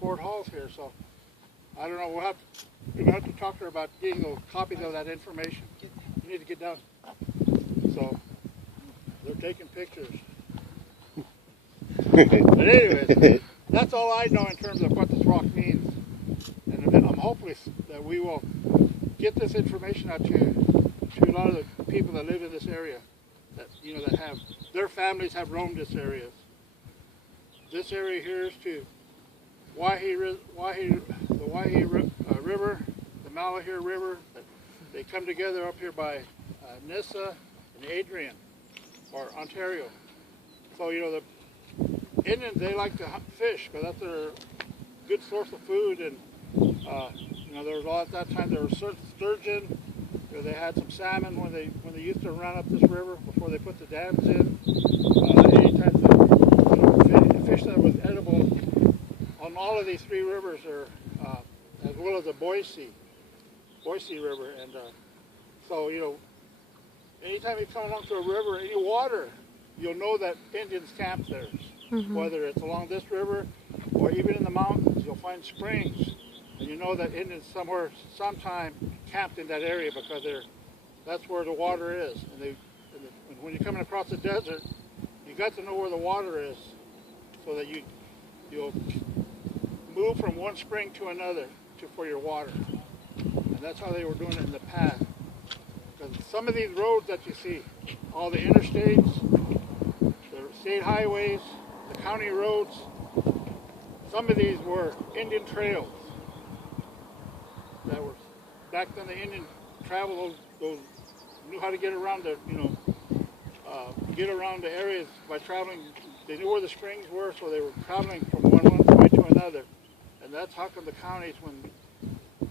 Fort Hall's here, so I don't know. We'll have to talk to her about getting those copies of that information. You need to get down. So they're taking pictures. But anyways, that's all I know in terms of what this rock means, and I'm hopeless that we will get this information out to a lot of the people that live in this area, that that have their families have roamed this area. This area here is to the Waihi River, the Malahir River. They come together up here by Nissa and Adrian, or Ontario. So the Indians, they like to hunt fish because that's their good source of food, and there was all at that time there was sturgeon. They had some salmon when they used to run up this river before they put the dams in. Any type of fish that was edible on all of these three rivers are, as well as the Boise River, and so anytime you come along to a river, any water, you'll know that Indians camp there. Whether it's along this river or even in the mountains, you'll find springs, and you know that Indians sometime camped in that area because that's where the water is. And when you're coming across the desert, you got to know where the water is, so that you'll move from one spring to another for your water. And that's how they were doing it in the past. Because some of these roads that you see, all the interstates, the state highways, the county roads, some of these were Indian trails that were, back then the Indian traveled, those knew how to get around the areas by traveling. They knew where the springs were, so they were traveling from one point to another. And that's how come the counties, when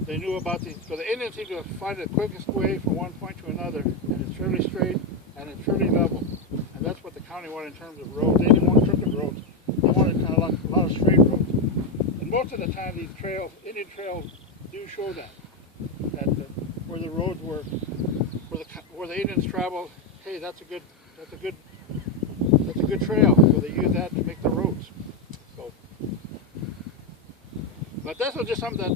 they knew about these, so the Indians seem to find the quickest way from one point to another, and it's fairly straight and it's fairly level. And that's what the county wanted in terms of roads. They didn't want crooked roads. They wanted a lot of straight roads. And most of the time, these trails, Indian trails, do show that where the roads were, where the Indians traveled. Hey, that's a good trail. So they use that to make the roads. So, but this was just something that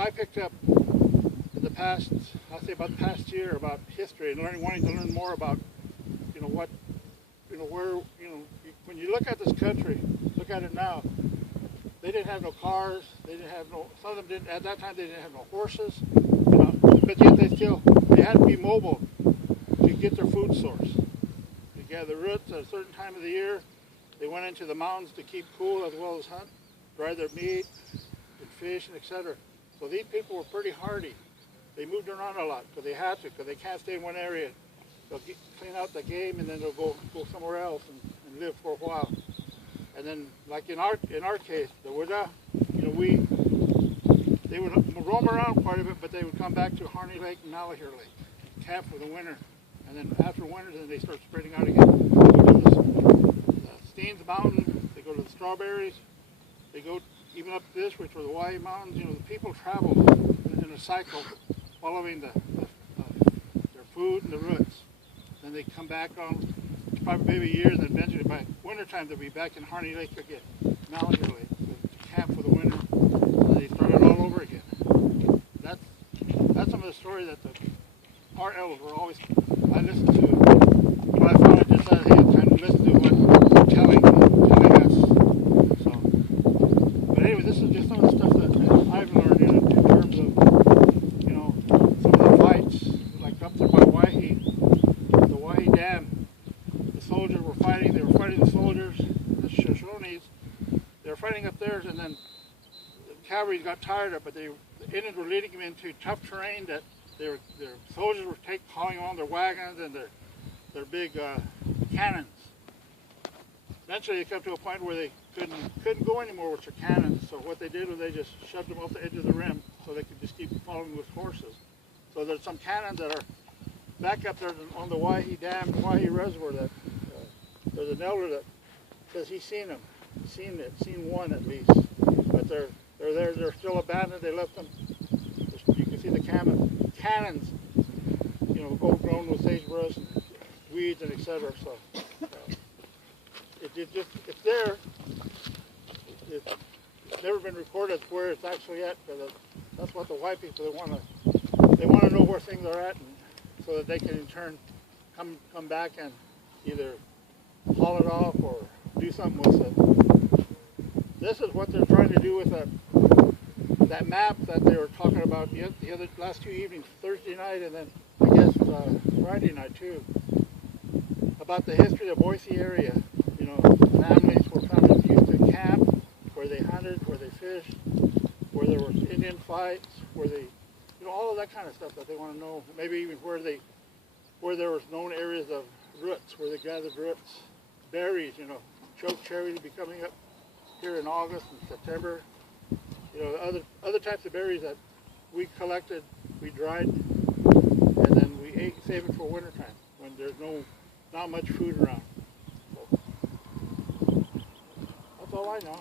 I picked up in the past. I'll say about the past year, about history and wanting to learn more about where when you look at this country, look at it now. They didn't have no cars. They didn't have no. Some of them didn't at that time. They didn't have no horses. But yet they had to be mobile to get their food source. They gather roots at a certain time of the year. They went into the mountains to keep cool as well as hunt, dry their meat, and fish, and etc. So these people were pretty hardy. They moved around a lot because they had to, because they can't stay in one area. They'll clean out the game and then they'll go somewhere else and live for a while. And then, like in our case, the Wada, they would roam around quite a bit, but they would come back to Harney Lake and Malahir Lake, camp for the winter, and then after winter, then they start spreading out again. They go to the Steens Mountain, they go to the Strawberries, they go even up this, which were the Waihi Mountains. The people travel in a cycle, following their food and the roots. Then they come back on probably maybe a year, and then eventually by wintertime they'll be back in Harney Lake again, Malahir Lake, to camp for the winter. And they start it all over again. That's some of the story that our elders were always. I listened to when I found it just had time to listen to what they're telling us. So, but anyway, this is just some of the stuff that I've learned in terms of some of the fights, like up there by Waihi, the Waihi Dam. The soldiers were fighting. They were fighting the soldiers, the Shoshones. They were fighting up there, and then the cavalry got tired of it. But the Indians were leading them into tough terrain that their soldiers were hauling on their wagons and their big cannons. Eventually, they come to a point where they couldn't go anymore with their cannons. So what they did was they just shoved them off the edge of the rim so they could just keep following with horses. So there's some cannons that are back up there on the Waihi Dam, the Waihi Reservoir. That there's an elder that says he's seen them, seen one at least. But they're there. They're still abandoned. They left them. You can see the cannons, overgrown with sagebrush and weeds and etc. So it's there. it's never been recorded where it's actually at. Because that's what the white people they want to know where things are at, and so that they can in turn come back and either haul it off or do something with it. This is what they're trying to do with that map that they were talking about the last 2 evenings, Thursday night and then I guess Friday night too, about the history of the Boise area. You know, families were found used to camp, where they hunted, where they fished, where there were Indian fights, where they, you know, all of that kind of stuff that they want to know. Maybe even where there was known areas of roots, where they gathered roots, berries. You know, choke cherries will be coming up here in August and September. You know, other types of berries that we collected, we dried, and then we save it for wintertime when there's not much food around. So, that's all I know.